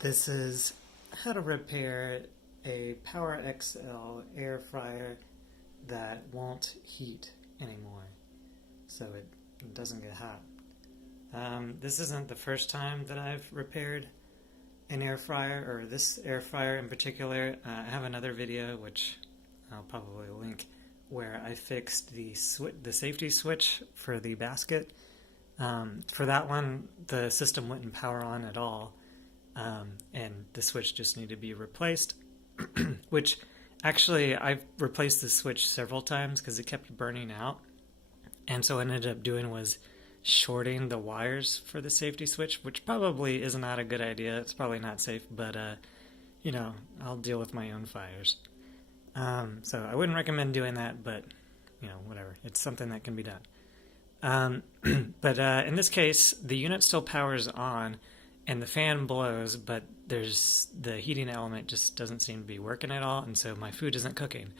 This is how to repair a Power XL air fryer that won't heat anymore, so it doesn't get hot. This isn't the first time that I've repaired an air fryer, or this air fryer in particular. I have another video, which I'll probably link, where I fixed the safety switch for the basket. For that one, the system wouldn't power on at all, and the switch just needed to be replaced, which actually I've replaced the switch several times because it kept burning out. And so what I ended up doing was shorting the wires for the safety switch, which probably is not a good idea. It's probably not safe, but I'll deal with my own fires. So I wouldn't recommend doing that, but whatever. It's something that can be done. But in this case, the unit still powers on, and the fan blows, but the heating element just doesn't seem to be working at all, and so my food isn't cooking.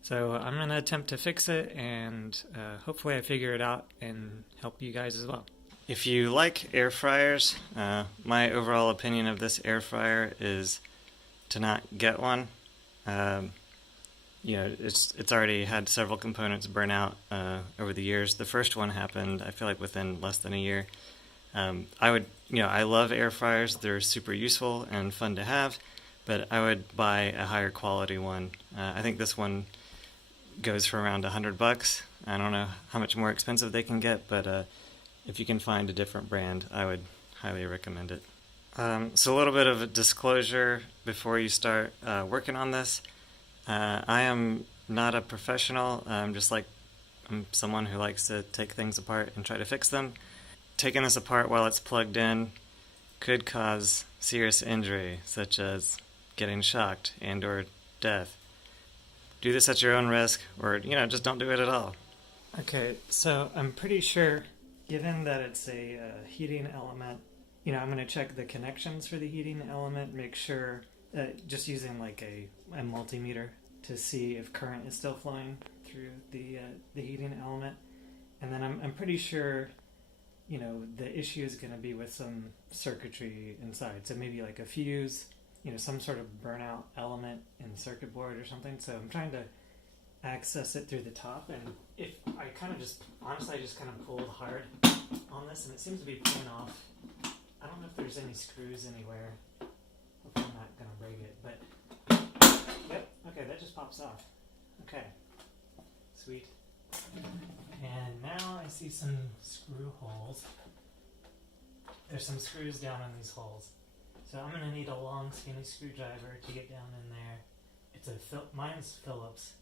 So I'm going to attempt to fix it, and hopefully I figure it out and help you guys as well. If you like air fryers, my overall opinion of this air fryer is to not get one. It's already had several components burn out over the years. The first one happened, I feel like, within less than a year. I love air fryers. They're super useful and fun to have, but I would buy a higher quality one. I think this one goes for around $100. I don't know how much more expensive they can get, but if you can find a different brand, I would highly recommend it. So a little bit of a disclosure before you start working on this. I am not a professional. I'm someone who likes to take things apart and try to fix them. Taking this apart while it's plugged in could cause serious injury, such as getting shocked and or death. Do this at your own risk, or just don't do it at all. Okay, so I'm pretty sure, given that it's a heating element, I'm going to check the connections for the heating element, make sure, just using like a multimeter to see if current is still flowing through the heating element. And then I'm pretty sure, the issue is going to be with some circuitry inside. So maybe like a fuse, some sort of burnout element in the circuit board or something. So I'm trying to access it through the top, and if I honestly just kind of pulled hard on this, and it seems to be pulling off. I don't know if there's any screws anywhere. Hopefully I'm not going to break it, but yep, okay, that just pops off. Okay, sweet. And now I see some screw holes. There's some screws down in these holes. So I'm going to need a long skinny screwdriver to get down in there. Mine's Phillips,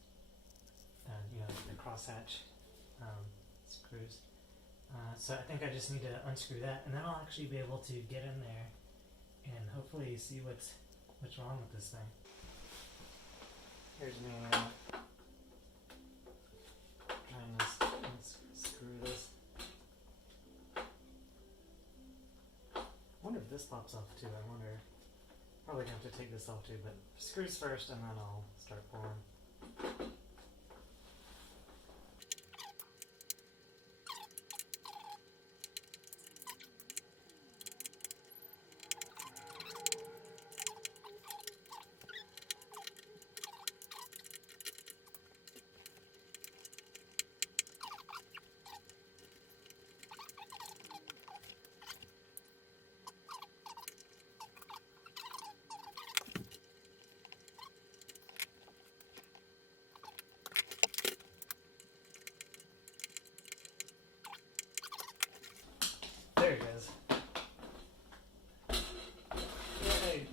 the crosshatch screws. So I think I just need to unscrew that, and then I'll actually be able to get in there and hopefully see what's wrong with this thing. Here's me trying to screw this. I wonder if this pops off too. I wonder. Probably gonna have to take this off too, but screws first, and then I'll start pulling. There it goes. Yay!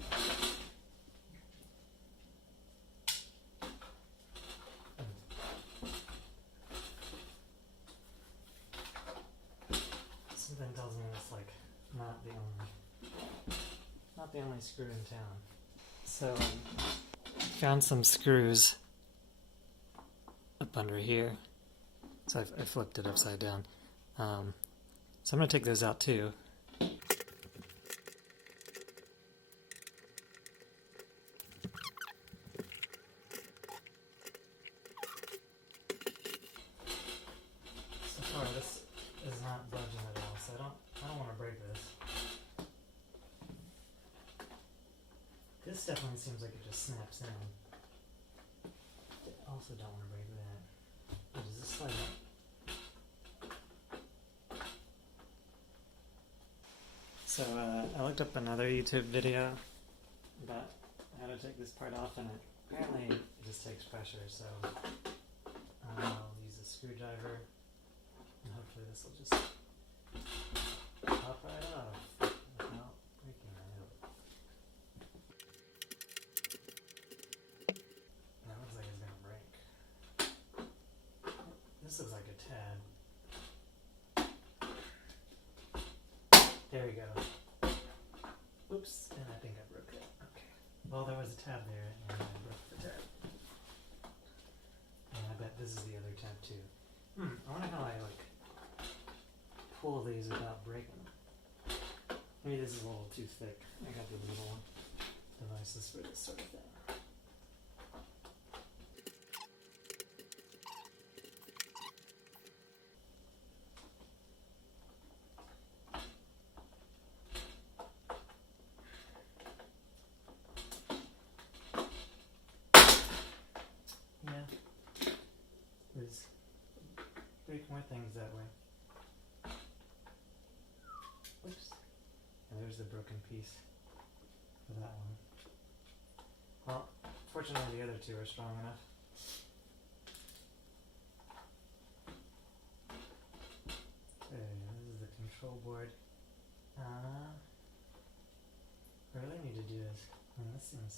Something tells me it's like not the only screw in town. So found some screws up under here. So I flipped it upside down. So I'm going to take those out too. So far this is not budging at all, so I don't want to break this. This definitely seems like it just snaps in. Also don't want to break that. Oh, does this slide up? So I looked up another YouTube video about how to take this part off, and apparently it just takes pressure, so I'll use a screwdriver, and hopefully this will just pop right off without breaking it. That looks like it's gonna break. This looks like a tad. There we go. Oops, and I think I broke it. Okay. Well, there was a tab there, and I broke the tab. And I bet this is the other tab too. I wonder how I pull these without breaking them. Maybe this is a little too thick. I got the little devices for this sort of thing. Yeah, there's break more things that way. Oops. And there's the broken piece for that one. Well, fortunately the other two are strong enough. Okay, this is the control board. I really need to do this. This seems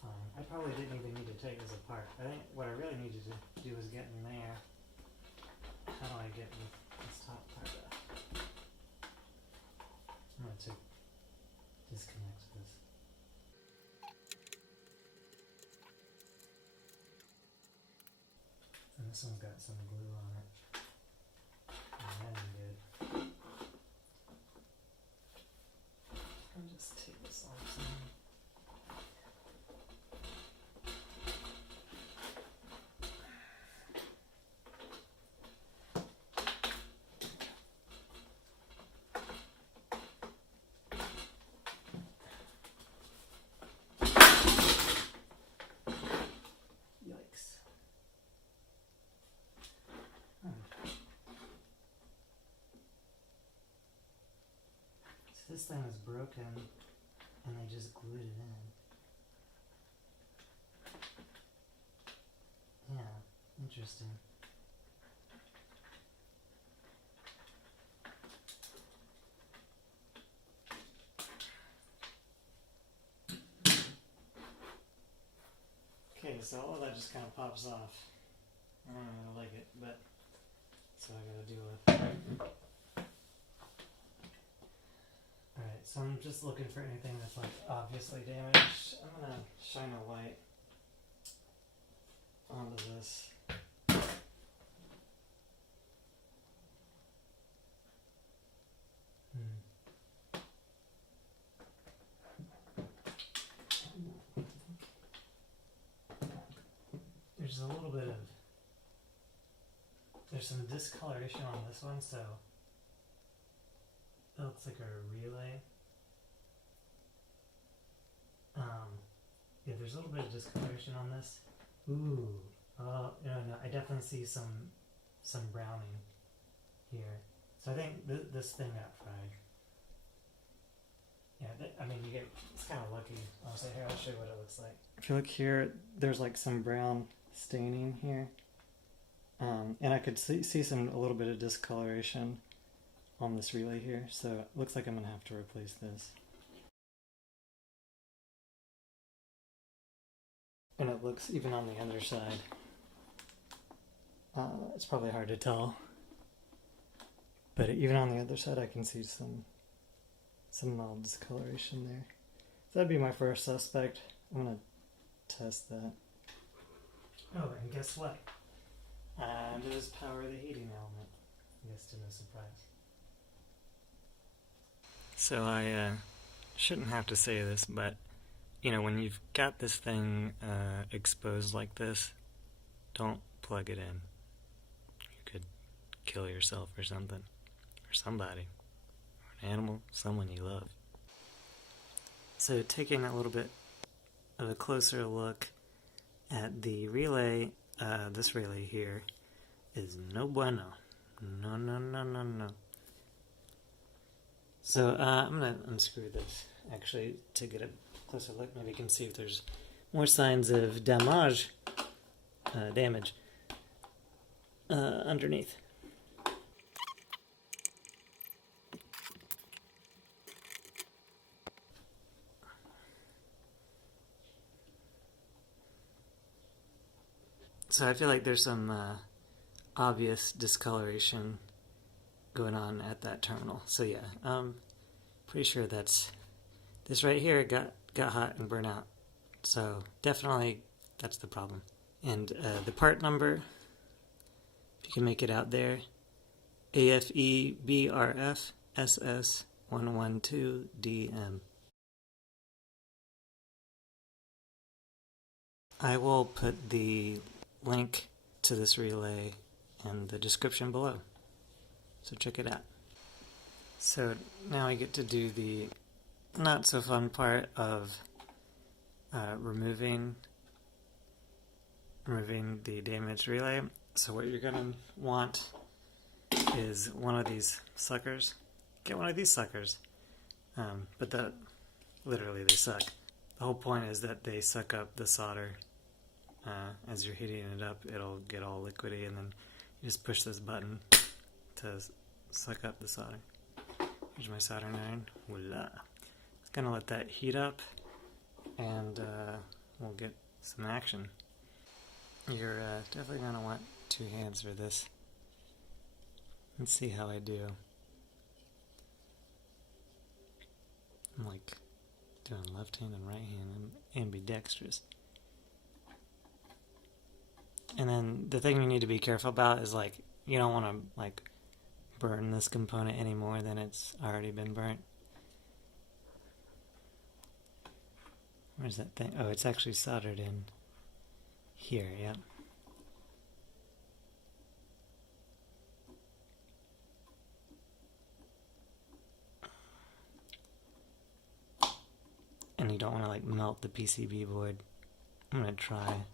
fine. I probably didn't even need to take this apart. I think what I really needed to do was get in there. How do I get this top part off? I'm going to disconnect this. And this one's got some glue on it. And that's good. I'll just take this off somehow. Yikes. So this thing is broken and they just glued it in. Yeah, interesting. Okay, so all of that just kind of pops off. I don't really like it, but that's what I gotta deal with. Alright, so I'm just looking for anything that's obviously damaged. I'm gonna shine a light onto this. There's a little bit of, there's some discoloration on this one, so it looks like a relay. Yeah, there's a little bit of discoloration on this. Ooh, no, I definitely see some browning here. So I think this thing got fried. Yeah, I mean, it's kind of lucky. Honestly, here, I'll show you what it looks like. If you look here, there's like some brown staining here. And I could see a little bit of discoloration on this relay here. So it looks like I'm going to have to replace this. And it looks even on the other side. It's probably hard to tell. But even on the other side, I can see some mild discoloration there. So that'd be my first suspect. I'm going to test that. Oh, and guess what? It was power the heating element. I guess to no surprise. So I shouldn't have to say this, but when you've got this thing exposed like this, don't plug it in. You could kill yourself or something. Or somebody. Or an animal, someone you love. So taking a little bit of a closer look at the relay. This relay here is no bueno. No, no, no, no, no. So I'm going to unscrew this actually to get a closer look. Maybe you can see if there's more signs of damage underneath. So I feel like there's some obvious discoloration going on at that terminal. So yeah, pretty sure that's this right here got hot and burnt out. So definitely that's the problem. And the part number, if you can make it out there, AFEBRF SS112DM. I will put the link to this relay in the description below, so check it out. So now I get to do the not so fun part of removing the damaged relay. So what you're gonna want is one of these suckers. Get one of these suckers, but literally they suck. The whole point is that they suck up the solder. As you're heating it up, it'll get all liquidy, and then you just push this button to suck up the solder. Here's my soldering iron. Voila. It's gonna let that heat up, and we'll get some action. You're definitely gonna want 2 hands for this. Let's see how I do. I'm like doing left hand and right hand. I'm ambidextrous. And then the thing you need to be careful about is like you don't want to like burn this component any more than it's already been burnt. Where's that thing? Oh, it's actually soldered in here, yep. And you don't want to like melt the PCB board. I'm gonna try.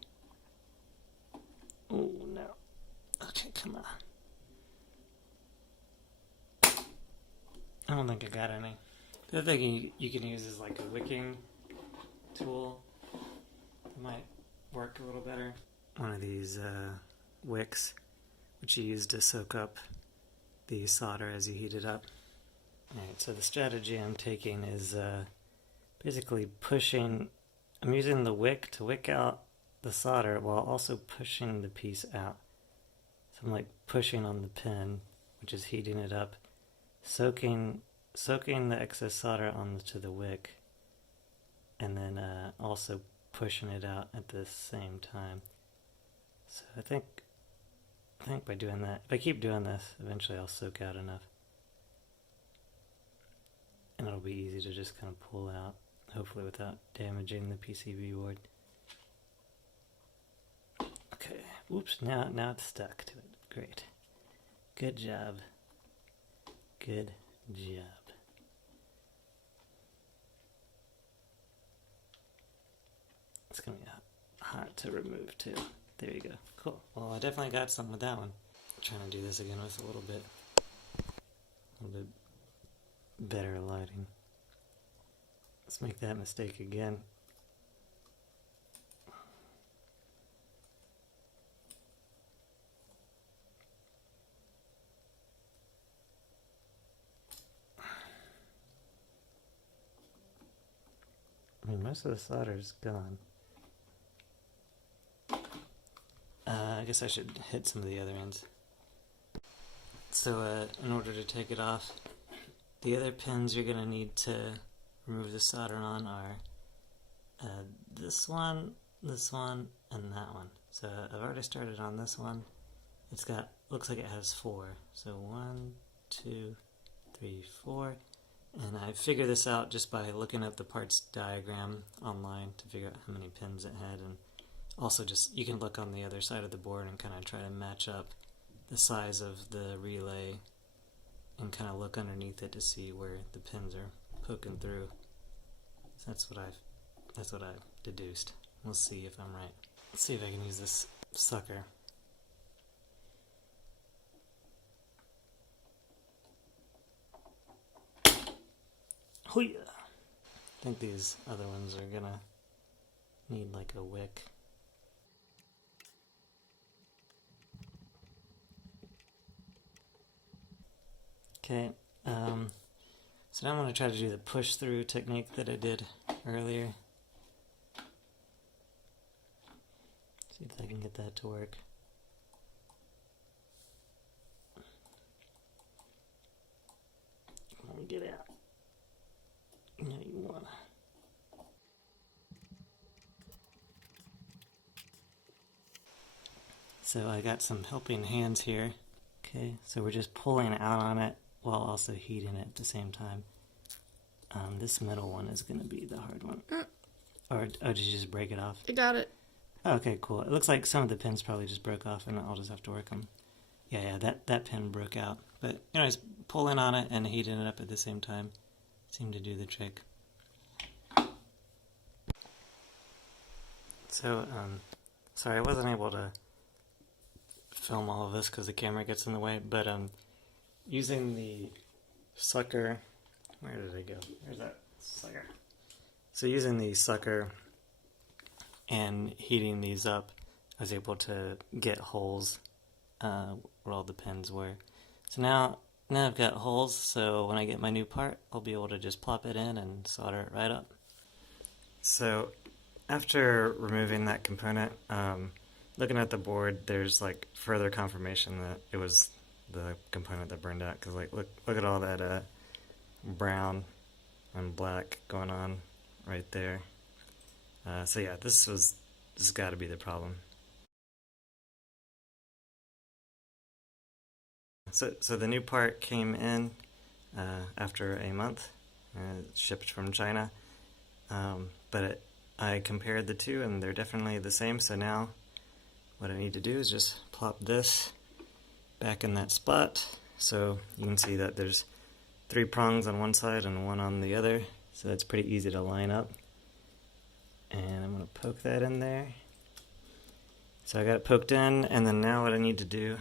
Oh no. Okay, come on. I don't think I got any. The other thing you can use is like a wicking tool. It might work a little better. One of these wicks, which you use to soak up the solder as you heat it up. Alright, so the strategy I'm taking is basically pushing. I'm using the wick to wick out the solder while also pushing the piece out. So I'm like pushing on the pin, which is heating it up, soaking the excess solder onto the wick, and then also pushing it out at the same time. So I think by doing that, if I keep doing this, eventually I'll soak out enough, and it'll be easy to just kind of pull out, hopefully without damaging the PCB board. Okay, oops, now it's stuck to it. Great. Good job. Good job. It's gonna be hot to remove too. There you go. Cool. Well, I definitely got some with that one. I'm trying to do this again with a little bit better lighting. Let's make that mistake again. I mean, most of the solder is gone. I guess I should hit some of the other ends. So in order to take it off, the other pins you're going to need to remove the solder on are this one, and that one. So I've already started on this one. It's got, looks like it has 4. So 1, 2, 3, 4. And I figured this out just by looking up the parts diagram online to figure out how many pins it had, and also just you can look on the other side of the board and kind of try to match up the size of the relay and kind of look underneath it to see where the pins are poking through. So that's what That's what I deduced. We'll see if I'm right. Let's see if I can use this sucker. Hoo-yah! I think these other ones are gonna need like a wick. Okay, so now I'm going to try to do the push through technique that I did earlier. See if I can get that to work. Come on, get out. No, you want to. So I got some helping hands here. Okay, so we're just pulling out on it while also heating it at the same time. This middle one is going to be the hard one. Or did you just break it off? I got it. Oh, okay, cool. It looks like some of the pins probably just broke off and I'll just have to work them. Yeah, that pin broke out. But anyways, pulling on it and heating it up at the same time seemed to do the trick. So, sorry I wasn't able to film all of this because the camera gets in the way, but using the sucker, where did it go? There's that sucker. So using the sucker and heating these up, I was able to get holes where all the pins were. So now I've got holes, so when I get my new part, I'll be able to just plop it in and solder it right up. So after removing that component, looking at the board, there's like further confirmation that it was the component that burned out. Cause like look at all that brown and black going on right there. So yeah, this has got to be the problem. So the new part came in after a month, shipped from China, but I compared the two and they're definitely the same. So now what I need to do is just plop this back in that spot. So you can see that there's 3 prongs on one side and 1 on the other. So it's pretty easy to line up. And I'm going to poke that in there. So I got it poked in, and then now what I need to do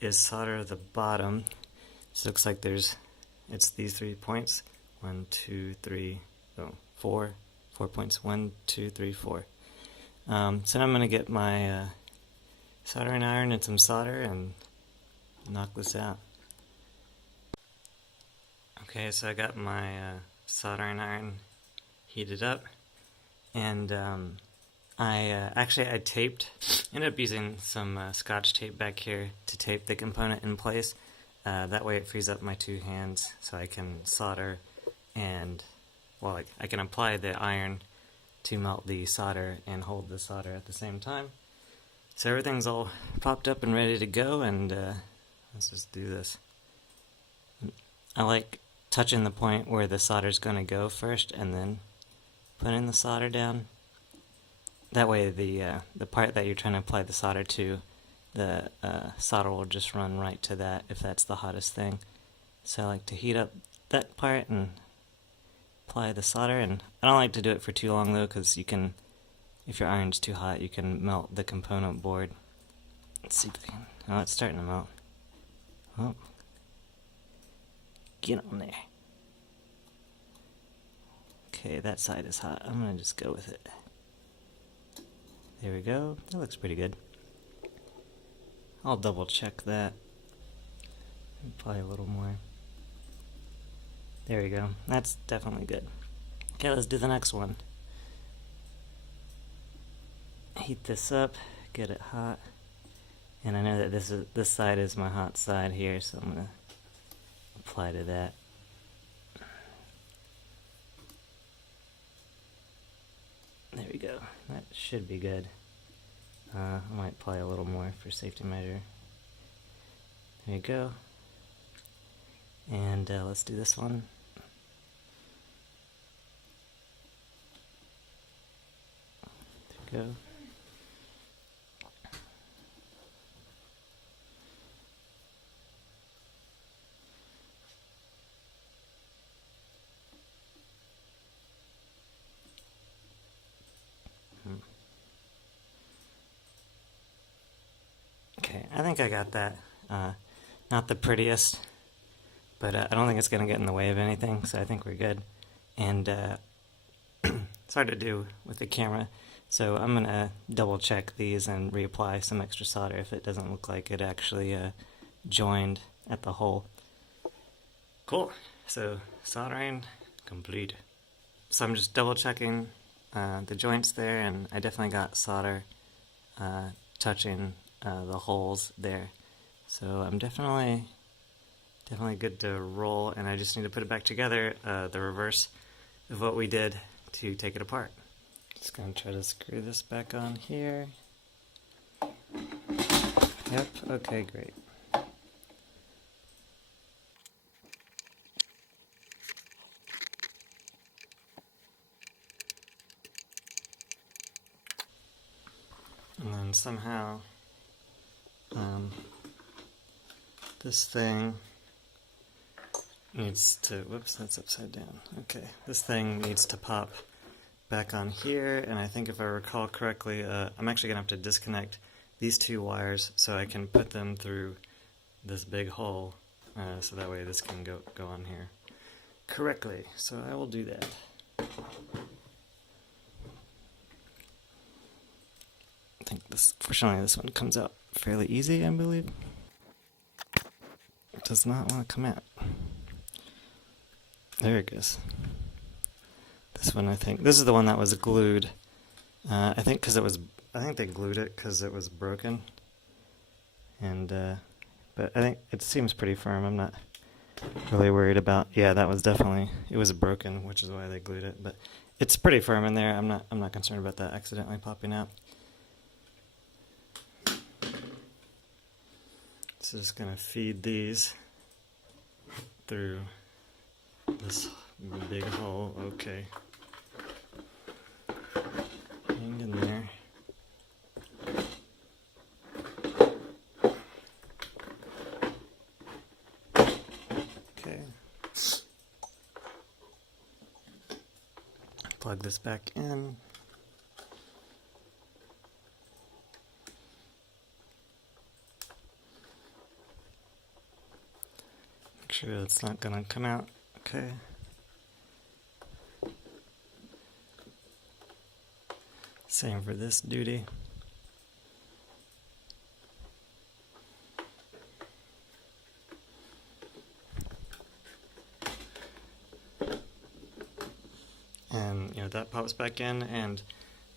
is solder the bottom. So it looks like it's these 3 points. 1, 2, 3, 4 points. 1, 2, 3, 4. So now I'm going to get my soldering iron and some solder and knock this out. Okay, so I got my soldering iron heated up, and I ended up using some Scotch tape back here to tape the component in place. That way it frees up my 2 hands so I can solder and, well, I can apply the iron to melt the solder and hold the solder at the same time. So everything's all propped up and ready to go, and let's just do this. I like touching the point where the solder's going to go first and then putting the solder down. That way the part that you're trying to apply the solder to, the solder will just run right to that if that's the hottest thing. So I like to heat up that part and apply the solder, and I don't like to do it for too long though, because you can, if your iron's too hot, you can melt the component board. Let's see if I can. Oh, it's starting to melt. Oh. Get on there. Okay, that side is hot. I'm gonna just go with it. There we go. That looks pretty good. I'll double check that. Probably a little more. There we go. That's definitely good. Okay, let's do the next one. Heat this up, get it hot. And I know that this side is my hot side here, so I'm gonna apply to that. There we go. That should be good. I might apply a little more for safety measure. There you go. And let's do this one. There we go. I think I got that. Not the prettiest, but I don't think it's going to get in the way of anything, so I think we're good. And it's hard to do with the camera, so I'm going to double check these and reapply some extra solder if it doesn't look like it actually joined at the hole. Cool. So soldering complete. So I'm just double checking the joints there, and I definitely got solder touching the holes there. So I'm definitely good to roll, and I just need to put it back together, the reverse of what we did to take it apart. Just gonna try to screw this back on here. Yep, okay, great. And then somehow this thing needs to, whoops, that's upside down. Okay, this thing needs to pop back on here, and I think if I recall correctly, I'm actually gonna have to disconnect these two wires so I can put them through this big hole, so that way this can go on here correctly. So I will do that. I think fortunately this one comes out fairly easy, I believe. It does not want to come out. There it goes. This one, I think, this is the one that was glued. I think they glued it because it was broken. And, but I think it seems pretty firm. I'm not really worried about, yeah, that was definitely, it was broken, which is why they glued it. But it's pretty firm in there. I'm not concerned about that accidentally popping out. So just gonna feed these through this big hole. Okay. Hang in there. Okay. Plug this back in. Make sure it's not gonna come out. Okay. Same for this duty. And that pops back in, and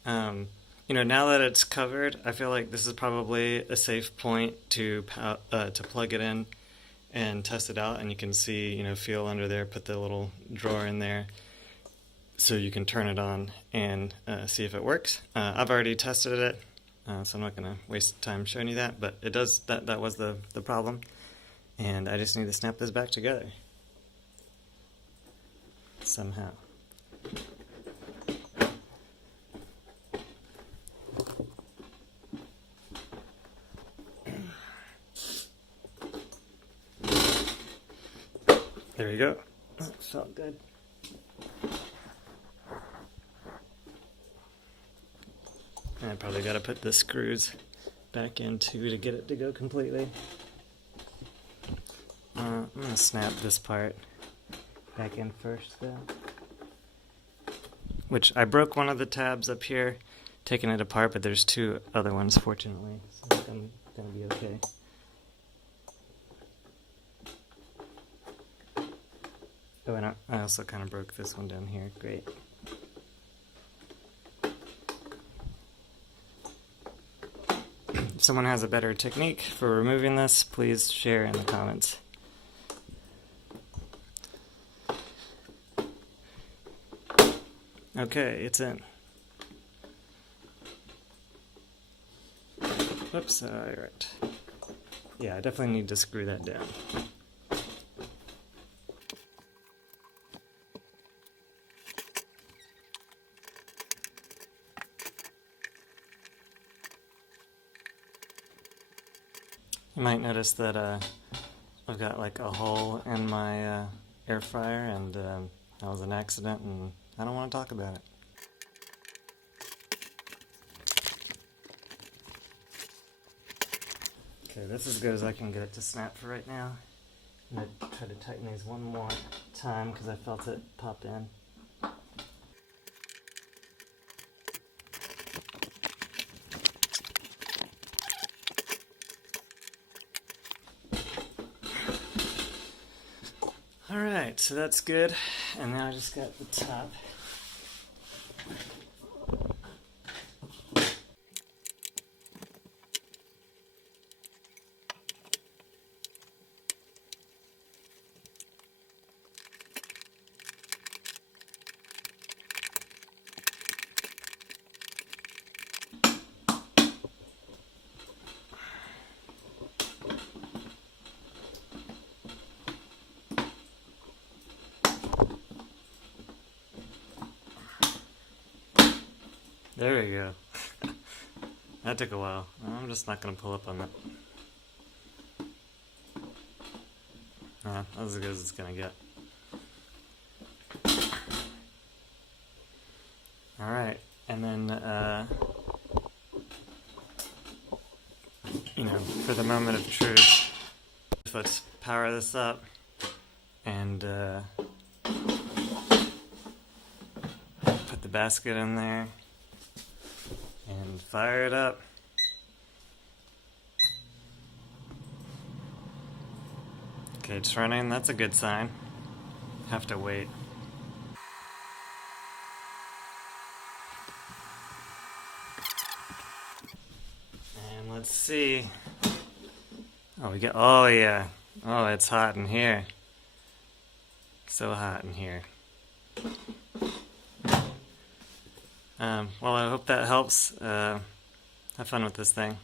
now that it's covered, I feel like this is probably a safe point to plug it in and test it out. And you can see, feel under there, put the little drawer in there, so you can turn it on and see if it works. I've already tested it, so I'm not going to waste time showing you that, but it does. That was the problem, and I just need to snap this back together somehow. There you go. That felt good. And I probably got to put the screws back in too to get it to go completely. I'm going to snap this part back in first though. Which I broke one of the tabs up here, taking it apart, but there's two other ones fortunately, so I think I'm going to be okay. Oh, and I also kind of broke this one down here. Great. If someone has a better technique for removing this, please share in the comments. Okay, it's in. Whoops, alright. Yeah, I definitely need to screw that down. You might notice that I've got like a hole in my air fryer, and that was an accident, and I don't want to talk about it. Okay, that's as good as I can get it to snap for right now. I'm going to try to tighten these one more time because I felt it pop in. Alright, so that's good. And now I just got the top. There we go. That took a while. I'm just not going to pull up on that. Nah, that's as good as it's going to get. Alright, and then, for the moment of truth, let's power this up and put the basket in there and fire it up. Okay, it's running. That's a good sign. Have to wait. And let's see. Oh yeah. Oh, it's hot in here. So hot in here. Well, I hope that helps. Have fun with this thing.